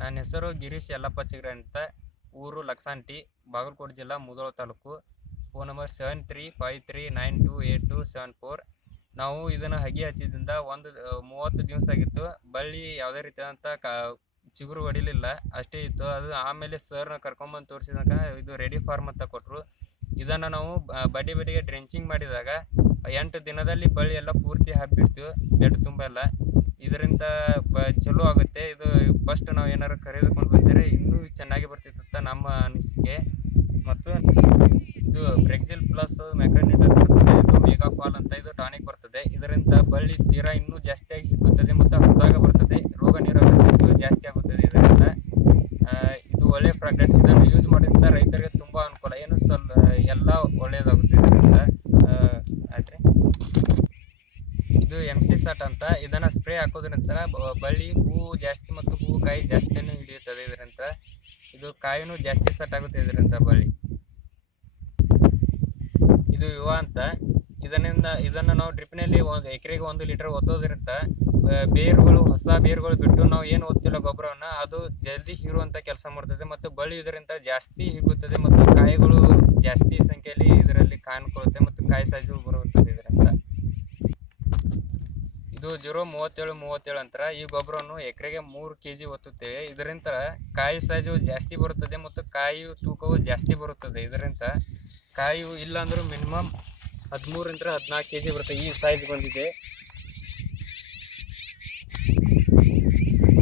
ನನ್ನ ಹೆಸರು ಗಿರೀಶ್ ಯಲ್ಲಪ್ಪ ಚಿಗ್ರೆ ಅಂತ. ಊರು ಲಕ್ಸಾಂಟಿ, ಬಾಗಲಕೋಟೆ ಜಿಲ್ಲಾ, ಮುಧೋಳ ತಾಲೂಕು. Phone number 7353928274. ನಾವು ಇದನ್ನು ಹಗಿ ಹಚ್ಚಿದಿಂದ 30 ದಿವಸ ಆಗಿತ್ತು. ಬಳ್ಳಿ ಯಾವುದೇ ರೀತಿಯಾದಂಥ ಚಿಗುರು ಹೊಡಿಲಿಲ್ಲ, ಅಷ್ಟೇ ಇತ್ತು. ಅದು ಆಮೇಲೆ ಸರ್ನ ಕರ್ಕೊಂಬಂದು ತೋರಿಸಿದಾಗ ಇದು ರೆಡಿ ಫಾರ್ಮ್ ಅಂತ ಕೊಟ್ಟರು. ಇದನ್ನು ನಾವು ಬಡಿಗೆ ಡ್ರೆಂಚಿಂಗ್ ಮಾಡಿದಾಗ 8 ದಿನದಲ್ಲಿ ಬಳ್ಳಿ ಎಲ್ಲ ಪೂರ್ತಿ ಹಬ್ಬಿಡ್ತು, ಬೆಡ್ ತುಂಬ ಎಲ್ಲ. ಇದರಿಂದ ಚಲೋ ಆಗುತ್ತೆ. ಇದು ಫಸ್ಟ್ ನಾವು ಏನಾರು ಖರೀದಿಕೊಂಡು ಬಂದರೆ ಇನ್ನೂ ಚೆನ್ನಾಗಿ ಬರ್ತಿತ್ತು ಅಂತ ನಮ್ಮ ಅನಿಸಿಕೆ. ಮತ್ತು ಇದು ಬ್ರೆಕ್ಸಿಲ್ ಪ್ಲಸ್ ಮ್ಯಾಕ್ರೋನ್ಯೂಟ್ರನ್ ಬರ್ತದೆ. ಇದು ಮೆಗಾ ಫಾಲ್ ಅಂತ ಇದು ಟಾನಿಕ್ ಬರ್ತದೆ. ಇದರಿಂದ ಬಳ್ಳಿ ತೀರಾ ಇನ್ನೂ ಜಾಸ್ತಿಯಾಗಿ ಹಿಗ್ಗುತ್ತದೆ ಮತ್ತು ಹಚ್ಚಾಗ ಬರ್ತದೆ. ರೋಗ ನಿರೋಧಕ ಶಕ್ತಿಯು ಜಾಸ್ತಿ ಆಗುತ್ತದೆ ಇದರಿಂದ. ಇದು ಒಳ್ಳೆಯ ಪ್ರಾಡಕ್ಟ್. ಇದನ್ನು ಯೂಸ್ ಮಾಡೋದ್ರಿಂದ ರೈತರಿಗೆ ತುಂಬ ಅನುಕೂಲ, ಏನು ಎಲ್ಲ ಒಳ್ಳೆಯದಾಗುತ್ತೆ ಇದರಿಂದ. ಆಯ್ತು. ಇದು MC ಸಟ್ ಅಂತ. ಇದನ್ನು ಸ್ಪ್ರೇ ಹಾಕೋದ್ರಿಂದ ಬಳ್ಳಿ ಹೂವು ಜಾಸ್ತಿ ಮತ್ತು ಹೂವು ಕಾಯಿ ಜಾಸ್ತಿಯನ್ನು ಹಿಡಿಯುತ್ತದೆ ಇದರಿಂದ. ಇದು ಕಾಯಿನೂ ಜಾಸ್ತಿ ಸಟ್ ಆಗುತ್ತೆ ಇದರಿಂದ ಬಳ್ಳಿ. ಇದು ಯುವ ಅಂತ. ಇದನ್ನು ನಾವು ಡ್ರಿಪ್ನಲ್ಲಿ ಎಕರೆಗೆ 1 ಲೀಟರ್ ಒತ್ತೋದ್ರಿಂದ ಹೊಸ ಬೇರುಗಳು ಬಿಟ್ಟು ನಾವು ಏನು ಒತ್ತಿಲ್ಲ ಗೊಬ್ಬರವನ್ನು, ಅದು ಜಲ್ದಿ ಹೀರುವಂಥ ಕೆಲಸ ಮಾಡ್ತದೆ ಮತ್ತು ಬಳ್ಳಿ ಇದರಿಂದ ಜಾಸ್ತಿ ಹಿಗ್ಗುತ್ತದೆ ಮತ್ತು ಕಾಯಿಗಳು ಜಾಸ್ತಿ ಸಂಖ್ಯೆಯಲ್ಲಿ ಇದರಲ್ಲಿ ಕಾಣ್ಕೊಳ್ಳುತ್ತೆ ಮತ್ತು ಕಾಯಿ ಸೈಜು ಬರುತ್ತದೆ ಇದರಿಂದ. ಇದು 03737 ಅಂತರ. ಈ ಗೊಬ್ಬರವನ್ನು ಎಕರೆಗೆ 3 kg ಒತ್ತುತ್ತೇವೆ. ಇದರಿಂದ ಕಾಯಿ ಸೈಜು ಜಾಸ್ತಿ ಬರುತ್ತದೆ ಮತ್ತು ಕಾಯಿಯು ತೂಕವು ಜಾಸ್ತಿ ಬರುತ್ತದೆ. ಇದರಿಂದ ಕಾಯಿಯು ಇಲ್ಲಾಂದ್ರೂ ಮಿನಿಮಮ್ 13 ರಿಂದ 14 kg ಬರುತ್ತೆ. ಈ ಸೈಜ್ ಬಂದಿದೆ.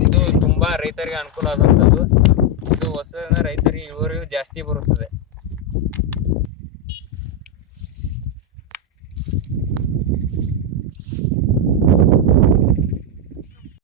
ಇದು ತುಂಬ ರೈತರಿಗೆ ಅನುಕೂಲ ಆದಂಥದ್ದು. ಇದು ಹೊಸ ರೈತರಿಗೆ ಇಳುವರಿಯು ಜಾಸ್ತಿ ಬರುತ್ತದೆ.